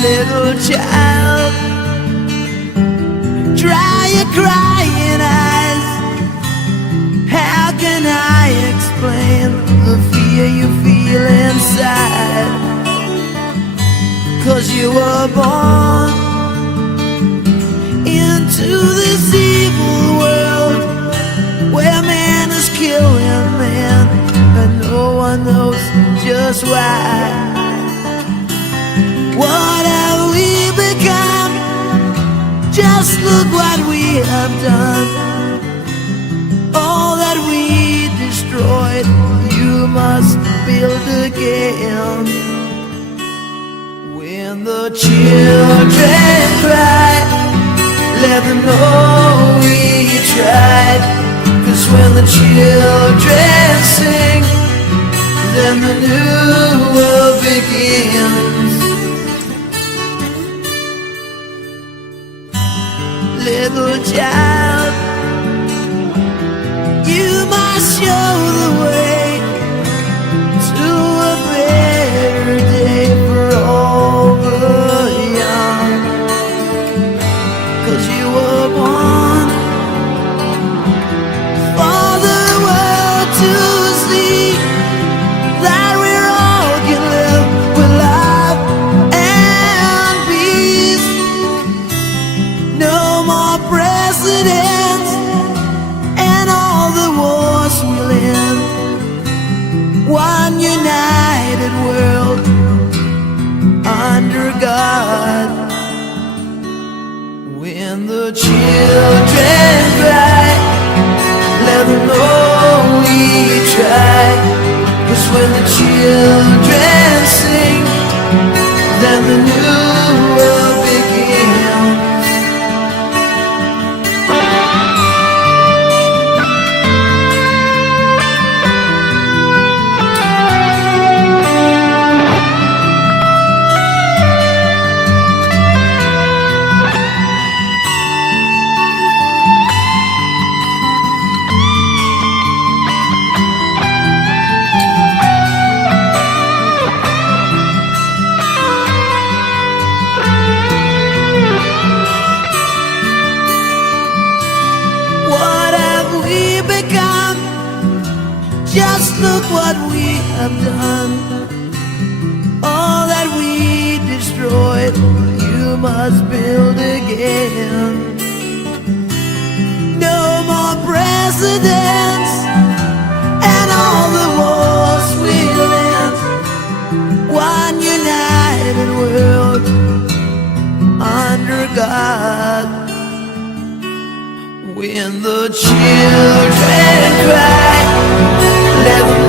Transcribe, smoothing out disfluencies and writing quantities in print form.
Little child, dry your crying eyes. How can I explain the fear you feel inside? 'Cause you were born into this evil world where man is killing man, and no one knows just why. What have we become? Just look what we have done. All that we destroyed, you must build again. When the children cry, let them know we tried. 'Cause when the children sing, then the new world begins. Little child, you must show the way to a better day for all the young. 'Cause you were born for the world to see that we all can live with love and peace. No more presidents and all the wars we'll end. One united world under God. When the children cry, let them know we tried. 'Cause when the children sing, then the new world begins. Just look what we have done. All that we destroyed, you must build again. No more presidents and all the wars we'll end. One united world under God. When the children cry, let them